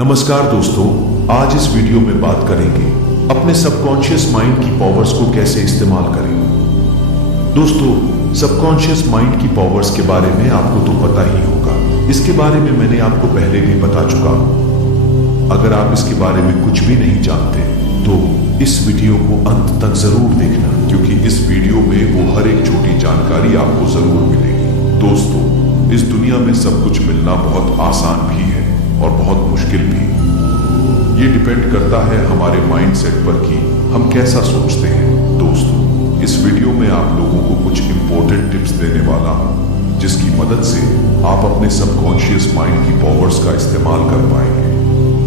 नमस्कार दोस्तों, आज इस वीडियो में बात करेंगे अपने सबकॉन्शियस माइंड की पावर्स को कैसे इस्तेमाल करें। दोस्तों, सबकॉन्शियस माइंड की पावर्स के बारे में आपको तो पता ही होगा। इसके बारे में मैंने आपको पहले भी बता चुका हूं। अगर आप इसके बारे में कुछ भी नहीं जानते तो इस वीडियो को अंत तक जरूर देखना, क्योंकि इस वीडियो में वो हर एक छोटी जानकारी आपको जरूर मिलेगी। दोस्तों, इस दुनिया में सब कुछ मिलना बहुत आसान भी है और बहुत मुश्किल भी। ये डिपेंड करता है हमारे माइंडसेट पर कि हम कैसा सोचते हैं। दोस्तों, इस वीडियो में आप लोगों को कुछ इंपॉर्टेंट टिप्स देने वाला हूं, जिसकी मदद से आप अपने सबकॉन्शियस माइंड की पावर्स का इस्तेमाल कर पाएंगे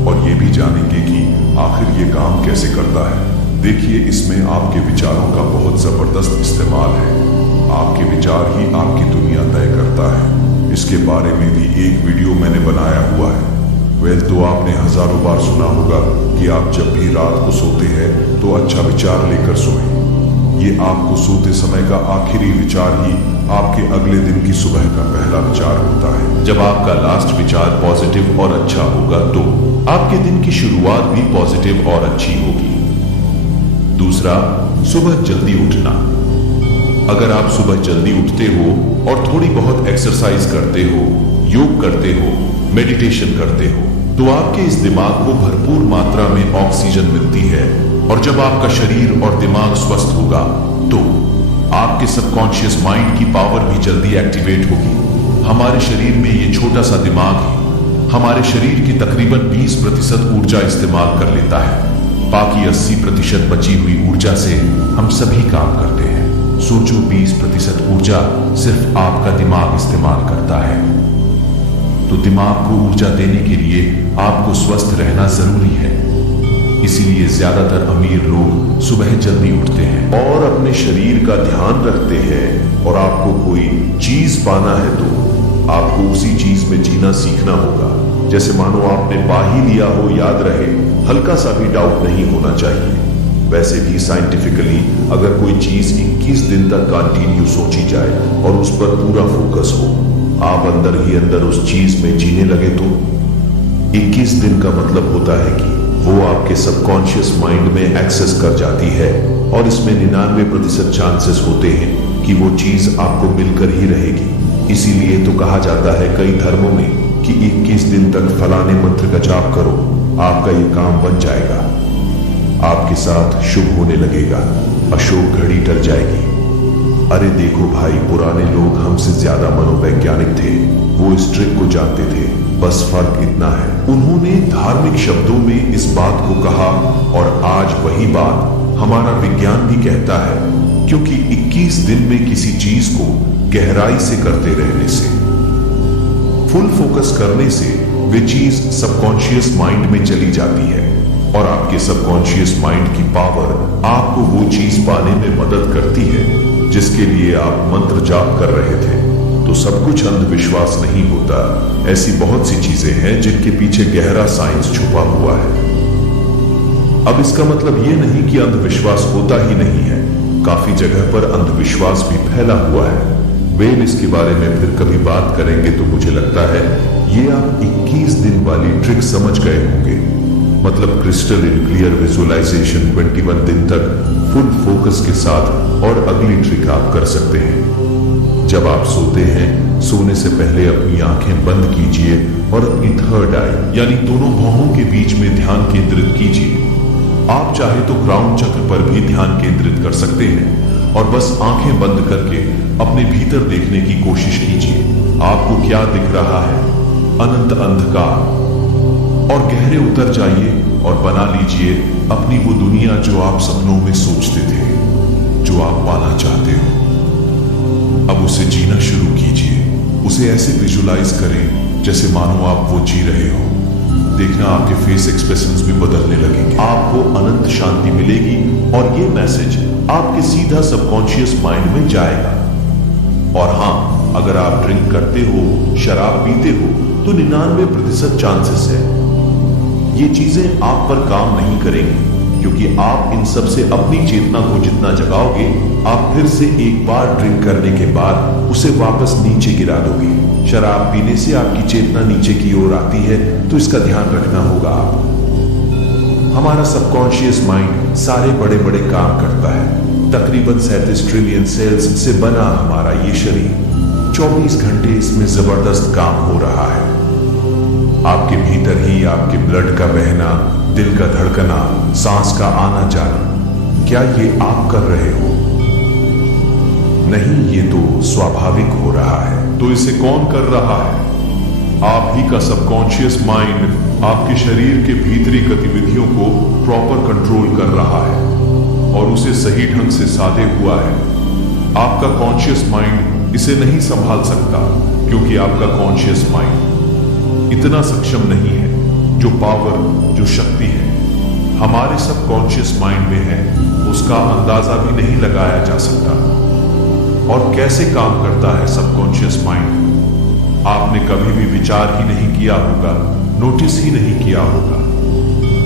और ये भी जानेंगे कि आखिर ये काम कैसे करता है। देखिए, इसमें आपके विचारों का बहुत जबरदस्त इस्तेमाल है। आपके विचार ही आपकी दुनिया तय करता है। इसके बारे में भी एक वीडियो मैंने बनाया हुआ है। तो आपने हजारों बार सुना होगा कि आप जब भी रात को सोते हैं तो अच्छा विचार लेकर सोएं। ये आपको सोते समय का आखिरी विचार ही आपके अगले दिन की सुबह का पहला विचार होता है। जब आपका लास्ट विचार पॉजिटिव और अच्छा होगा तो आपके दिन की शुरुआत भी पॉजिटिव और अच्छी होगी। दूसरा, सुबह जल्दी उठना। अगर आप सुबह जल्दी उठते हो और थोड़ी बहुत एक्सरसाइज करते हो, योग करते हो, मेडिटेशन करते हो, तो आपके इस दिमाग को भरपूर मात्रा में ऑक्सीजन मिलती है। और जब आपका शरीर और दिमाग स्वस्थ होगा तो आपके सबकॉन्शियस माइंड की पावर भी जल्दी एक्टिवेट होगी। हमारे शरीर में ये छोटा सा दिमाग है हमारे शरीर की तकरीबन 20% ऊर्जा इस्तेमाल कर लेता है। बाकी 80% बची हुई ऊर्जा से हम सभी काम करते हैं। सोचो, 20% ऊर्जा सिर्फ आपका दिमाग इस्तेमाल करता है। तो दिमाग को ऊर्जा देने के लिए आपको स्वस्थ रहना जरूरी है। इसीलिए ज्यादातर अमीर लोग सुबह जल्दी उठते हैं और अपने शरीर का ध्यान रखते हैं। और आपको कोई चीज पाना है तो आपको उसी चीज में जीना सीखना होगा। जैसे मानो आपने पा ही लिया हो, याद रहे, हल्का सा भी डाउट नहीं होना चाहिए। वैसे भी साइंटिफिकली अगर कोई चीज 21 दिन तक कंटिन्यू सोची जाए और उस पर पूरा फोकस हो, आप अंदर ही अंदर उस चीज में जीने लगे तो 21 दिन का मतलब होता है कि वो आपके सबकॉन्शियस माइंड में एक्सेस कर जाती है और इसमें 99% चांसेस होते हैं कि वो चीज आपको मिलकर ही रहेगी। इसीलिए तो कहा जाता है कई धर्मों में कि 21 दिन तक फलाने मंत्र का जाप करो, आपका ये काम बन जाएगा, आपके साथ शुभ होने लगेगा, अशोक घड़ी टल जाएगी। अरे देखो भाई, पुराने लोग हमसे ज्यादा मनोवैज्ञानिक थे। वो इस ट्रिक को जानते थे। बस फर्क इतना है, उन्होंने धार्मिक शब्दों में इस बात को कहा और आज वही बात हमारा विज्ञान भी कहता है। क्योंकि 21 दिन में किसी चीज को गहराई से करते रहने से, फुल फोकस करने से वे चीज सबकॉन्शियस माइंड में चली जाती है और आपके सबकॉन्शियस माइंड की पावर आपको वो चीज पाने में मदद करती है जिसके लिए आप मंत्र जाप कर रहे थे। तो सब कुछ अंधविश्वास नहीं होता। ऐसी बहुत सी चीजें हैं जिनके पीछे गहरा साइंस छुपा हुआ है। अब इसका मतलब ये नहीं कि अंधविश्वास होता ही नहीं है। काफी जगह पर अंधविश्वास भी फैला हुआ है। इसके बारे में फिर कभी बात करेंगे। तो मुझे लगता है ये आप 21 दिन वाली ट्रिक समझ गए होंगे। मतलब क्रिस्टल इन क्लियर विजुअलाइजेशन 21 दिन तक फुल फोकस के साथ। और अगली ट्रिक आप कर सकते हैं, जब आप सोते हैं, सोने से पहले अपनी आंखें बंद कीजिए और अपनी थर्ड आई यानी दोनों भौहों के बीच में ध्यान केंद्रित कीजिए। आप चाहे तो क्राउन चक्र पर भी ध्यान केंद्रित कर सकते हैं और बस आंखें बंद करके अपने भीतर देखने की कोशिश कीजिए। आपको क्या दिख रहा है? अनंत अंधकार। और गहरे उतर जाइए और बना लीजिए अपनी वो दुनिया जो आप सपनों में सोचते थे, जो आप पाना चाहते हो। अब उसे जीना शुरू कीजिए। उसे ऐसे विजुलाइज करें जैसे मानो आप वो जी रहे हो। देखना, आपके फेस एक्सप्रेशंस भी बदलने लगेंगे। आपको अनंत शांति मिलेगी और ये मैसेज आपके सीधा सबकॉन्शियस माइंड में जाएगा। और हाँ, अगर आप ड्रिंक करते हो, शराब पीते हो, तो 99% चांसेस है ये चीजें आप पर काम नहीं करेंगी, क्योंकि आप इन सब से अपनी चेतना को जितना जगाओगे, आप फिर से एक बार ड्रिंक करने के बाद उसे वापस नीचे गिरा दोगे। शराब पीने से आपकी चेतना नीचे की ओर आती है, तो इसका ध्यान रखना होगा आपको। हमारा सबकॉन्शियस माइंड सारे बड़े बड़े काम करता है। तकरीबन 37 ट्रिलियन सेल्स से बना हमारा ये शरीर 24 घंटे इसमें जबरदस्त काम हो रहा है। आपके भीतर ही आपके ब्लड का बहना, दिल का धड़कना, सांस का आना जाना, क्या ये आप कर रहे हो? नहीं, ये तो स्वाभाविक हो रहा है। तो इसे कौन कर रहा है? आप ही का सबकॉन्शियस माइंड आपके शरीर के भीतरी गतिविधियों को प्रॉपर कंट्रोल कर रहा है और उसे सही ढंग से साधे हुआ है। आपका कॉन्शियस माइंड इसे नहीं संभाल सकता, क्योंकि आपका कॉन्शियस माइंड इतना सक्षम नहीं है। जो पावर, जो शक्ति है हमारे सबकॉन्शियस माइंड में है, उसका अंदाजा भी नहीं लगाया जा सकता। और कैसे काम करता है सबकॉन्शियस माइंड, आपने कभी भी विचार ही नहीं किया होगा, नोटिस ही नहीं किया होगा।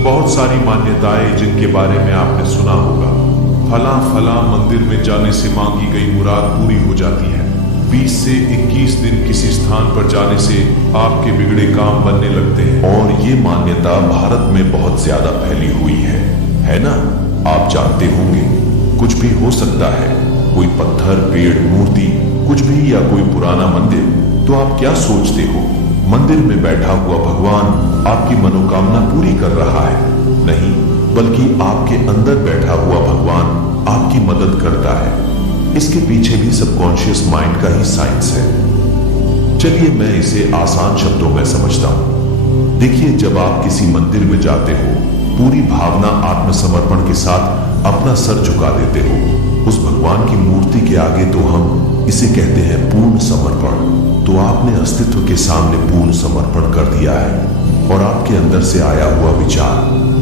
बहुत सारी मान्यताएं जिनके बारे में आपने सुना होगा, फला फला मंदिर में जाने से मांगी गई मुराद पूरी हो जाती है। 20 से 21 दिन किसी स्थान पर जाने से आपके बिगड़े काम बनने लगते हैं। और ये मान्यता भारत में बहुत ज्यादा फैली हुई है ना? आप जानते होंगे, कुछ भी हो सकता है, कोई पत्थर, पेड़, मूर्ति, कुछ भी, या कोई पुराना मंदिर। तो आप क्या सोचते हो, मंदिर में बैठा हुआ भगवान आपकी मनोकामना पूरी कर रहा है? नहीं, बल्कि आपके अंदर बैठा हुआ भगवान आपकी मदद करता है। इसके पीछे भी सबकॉन्शियस माइंड का ही साइंस है। चलिए मैं इसे आसान शब्दों में समझता हूं। देखिए, जब आप किसी मंदिर में जाते हो, पूरी भावना आत्मसमर्पण के साथ अपना सर झुका देते हो उस भगवान की मूर्ति के आगे, तो हम इसे कहते हैं पूर्ण समर्पण। तो आपने अस्तित्व के सामने पूर्ण समर्पण कर दिया है और आपके अंदर से आया हुआ विचार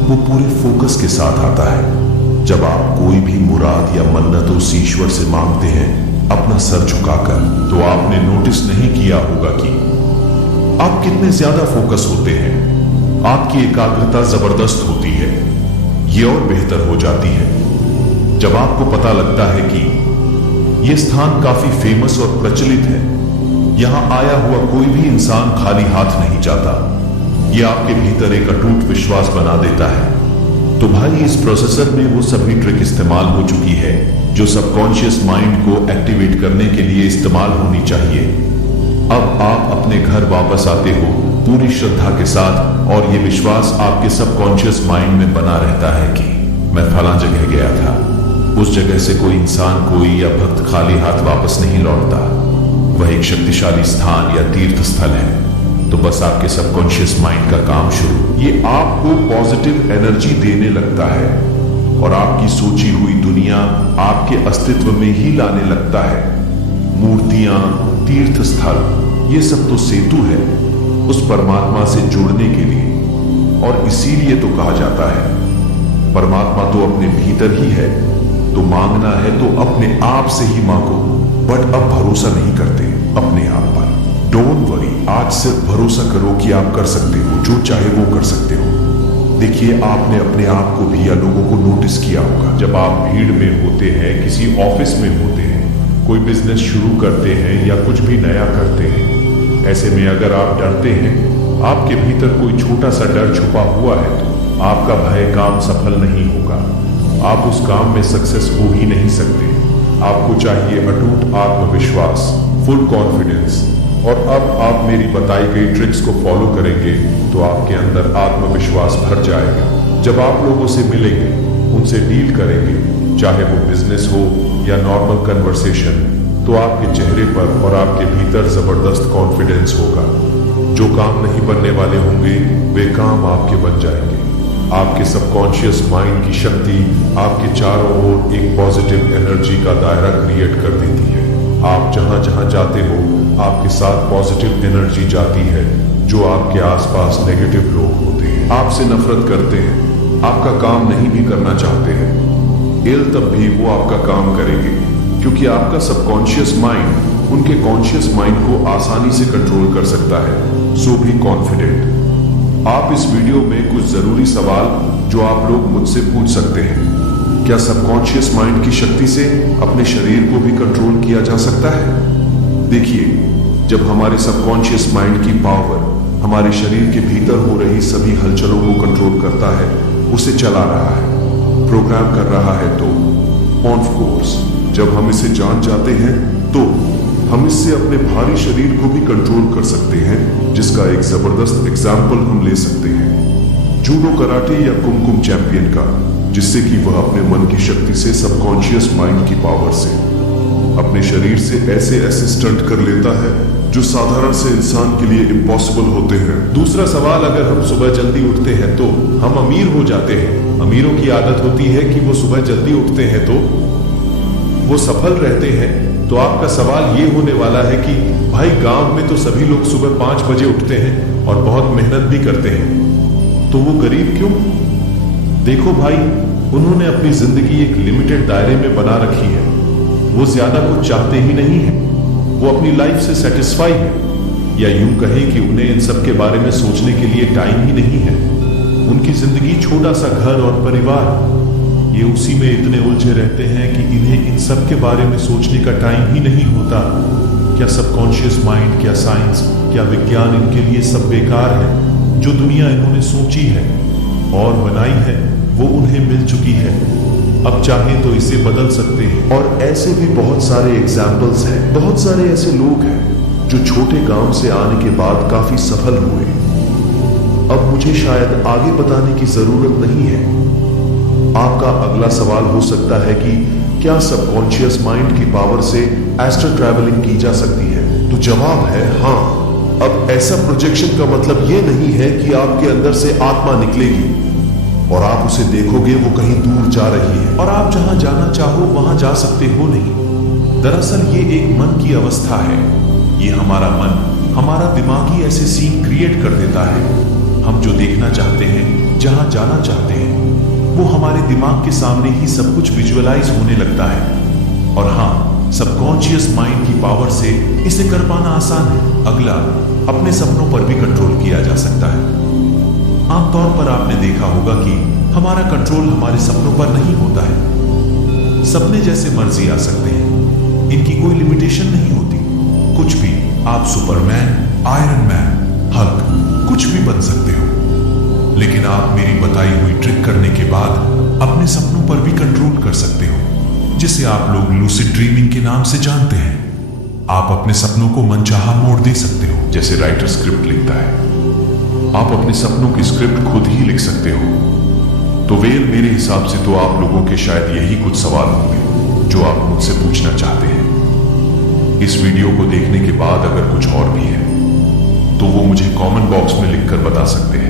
वो पूरे फोकस के साथ आता है। जब आप कोई भी मुराद या मन्नत उस ईश्वर से मांगते हैं अपना सर झुकाकर, तो आपने नोटिस नहीं किया होगा कि आप कितने ज्यादा फोकस होते हैं। आपकी एकाग्रता जबरदस्त होती है, ये और बेहतर हो जाती है जब आपको पता लगता है कि यह स्थान काफी फेमस और प्रचलित है। यहां आया हुआ कोई भी इंसान खाली हाथ नहीं जाता। यह आपके भीतर एक अटूट विश्वास बना देता है। तो भाई, इस प्रोसेसर में वो सभी ट्रिक इस्तेमाल हो चुकी है जो सबकॉन्शियस माइंड को एक्टिवेट करने के लिए इस्तेमाल होनी चाहिए। अब आप अपने घर वापस आते हो पूरी श्रद्धा के साथ, और ये विश्वास आपके सबकॉन्शियस माइंड में बना रहता है कि मैं फला जगह गया था। उस जगह से कोई इंसान, कोई या भक्त खाली हाथ वापस नहीं लौटता। वह एक शक्तिशाली स्थान या तीर्थ स्थल है। तो बस आपके सबकॉन्शियस माइंड का काम शुरू। ये आपको पॉजिटिव एनर्जी देने लगता है और आपकी सोची हुई दुनिया आपके अस्तित्व में ही लाने लगता है। मूर्तियां, तीर्थ स्थल, ये सब तो सेतु है उस परमात्मा से जुड़ने के लिए। और इसीलिए तो कहा जाता है परमात्मा तो अपने भीतर ही है, तो मांगना है तो अपने आप से ही मांगो। बट अब भरोसा नहीं करते अपने आप पर। डोंट वरी, आज सिर्फ भरोसा करो कि आप कर सकते हो, जो चाहे वो कर सकते हो। देखिए, आपने अपने आप को भी या लोगों को नोटिस किया होगा, जब आप भीड़ में होते हैं, किसी ऑफिस में होते हैं, कोई बिजनेस शुरू करते हैं या कुछ भी नया करते हैं, ऐसे में अगर आप डरते हैं, आपके भीतर कोई छोटा सा डर छुपा हुआ है, तो आपका भय काम सफल नहीं होगा। आप उस काम में सक्सेस हो ही नहीं सकते। आपको चाहिए अटूट आत्मविश्वास, फुल कॉन्फिडेंस। और अब आप मेरी बताई गई ट्रिक्स को फॉलो करेंगे तो आपके अंदर आत्मविश्वास भर जाएगा। जब आप लोगों से मिलेंगे, उनसे डील करेंगे, चाहे वो बिजनेस हो या नॉर्मल कन्वर्सेशन, तो आपके चेहरे पर और आपके भीतर जबरदस्त कॉन्फिडेंस होगा। जो काम नहीं बनने वाले होंगे, वे काम आपके बन जाएंगे। आपके सबकॉन्शियस माइंड की शक्ति आपके चारों ओर एक पॉजिटिव एनर्जी का दायरा क्रिएट कर देती है। आप जहां जहां जाते हो, आपके साथ पॉजिटिव एनर्जी जाती है। जो आपके आसपास नेगेटिव लोग होते हैं, आपसे नफरत करते हैं, आपका काम नहीं भी करना चाहते हैं, तब भी वो आपका काम करेंगे, क्योंकि आपका सबकॉन्शियस माइंड उनके कॉन्शियस माइंड को आसानी से कंट्रोल कर सकता है। सो बी कॉन्फिडेंट। आप इस वीडियो में कुछ जरूरी सवाल जो आप लोग मुझसे पूछ सकते हैं। क्या सबकॉन्शियस माइंड की शक्ति से अपने शरीर को भी कंट्रोल किया जा सकता है? देखिए, जब हमारे सबकॉन्शियस माइंड की पावर हमारे शरीर के भीतर हो रही सभी हलचलों को कंट्रोल करता है, उसे चला रहा है, प्रोग्राम कर रहा है, तो ऑफ कोर्स जब हम इसे जान जाते हैं तो हम इससे अपने भारी शरीर को भी कंट्रोल कर सकते हैं, जिसका एक जबरदस्त एग्जाम्पल हम ले सकते हैं जूडो, कराटे या कुमकुम चैंपियन का, जिससे कि वह अपने मन की शक्ति से सबकॉन्शियस माइंड की पावर से अपने शरीर से ऐसे स्टंट कर लेता है जो साधारण से इंसान के लिए इम्पॉसिबल होते हैं। दूसरा सवाल, अगर हम सुबह जल्दी उठते हैं तो हम अमीर हो जाते हैं। अमीरों की आदत होती है कि वो सुबह जल्दी उठते हैं तो वो सफल रहते हैं। तो आपका सवाल ये होने वाला है कि भाई, गांव में तो सभी लोग सुबह 5 बजे उठते हैं और बहुत मेहनत भी करते हैं, तो वो गरीब क्यों? देखो भाई, उन्होंने अपनी जिंदगी एक लिमिटेड दायरे में बना रखी है। वो ज्यादा कुछ चाहते ही नहीं है, वो अपनी लाइफ से सेटिस्फाई है, या यूं कहें कि उन्हें इन सब के बारे में सोचने के लिए टाइम ही नहीं है। उनकी जिंदगी छोटा सा घर और परिवार, ये उसी में इतने उलझे रहते हैं कि इन्हें इन सब के बारे में सोचने का टाइम ही नहीं होता। क्या सबकॉन्शियस माइंड, क्या साइंस, क्या विज्ञान इनके लिए सब बेकार है? जो दुनिया इन्होंने सोची है और बनाई है वो उन्हें मिल चुकी है। अब चाहे तो इसे बदल सकते हैं। और ऐसे भी बहुत सारे एग्जाम्पल्स हैं, बहुत सारे ऐसे लोग हैं जो छोटे गांव से आने के बाद काफी सफल हुए। अब मुझे शायद आगे बताने की जरूरत नहीं है। आपका अगला सवाल हो सकता है कि क्या सबकॉन्शियस माइंड की पावर से एस्ट्रल ट्रैवलिंग की जा सकती है? तो जवाब है हाँ। अब ऐसा प्रोजेक्शन का मतलब ये नहीं है कि आपके अंदर से आत्मा निकलेगी और आप उसे देखोगे वो कहीं दूर जा रही है और आप जहां जाना चाहो वहां जा सकते हो, नहीं। दरअसल ये एक मन की अवस्था है। ये हमारा मन, हमारा दिमाग ही ऐसे सीन क्रिएट कर देता है। हम जो देखना चाहते हैं, जहां जाना चाहते हैं, वो हमारे दिमाग के सामने ही सब कुछ विजुअलाइज होने लगता है। और हाँ, सबकॉन्शियस माइंड की पावर से इसे कर पाना आसान है। अगला, अपने सपनों पर भी कंट्रोल किया जा सकता है। आमतौर पर आपने देखा होगा कि हमारा कंट्रोल हमारे सपनों पर नहीं होता है। सपने जैसे मर्जी आ सकते हैं, इनकी कोई लिमिटेशन नहीं होती। कुछ भी, आप सुपरमैन, आयरन मैन, हल्क, कुछ भी बन सकते हो। लेकिन आप मेरी बताई हुई ट्रिक करने के बाद अपने सपनों पर भी कंट्रोल कर सकते हो, जिसे आप लोग लूसिड ड्रीमिंग के नाम से जानते हैं। आप अपने सपनों को मनचाहा मोड़ दे सकते हो, जैसे राइटर स्क्रिप्ट लिखता है। आप अपने सपनों की स्क्रिप्ट खुद ही लिख सकते हो। तो वेल, मेरे हिसाब से तो आप लोगों के शायद यही कुछ सवाल होंगे जो आप मुझसे पूछना चाहते हैं। इस वीडियो को देखने के बाद अगर कुछ और भी है तो वो मुझे कमेंट बॉक्स में लिखकर बता सकते हैं।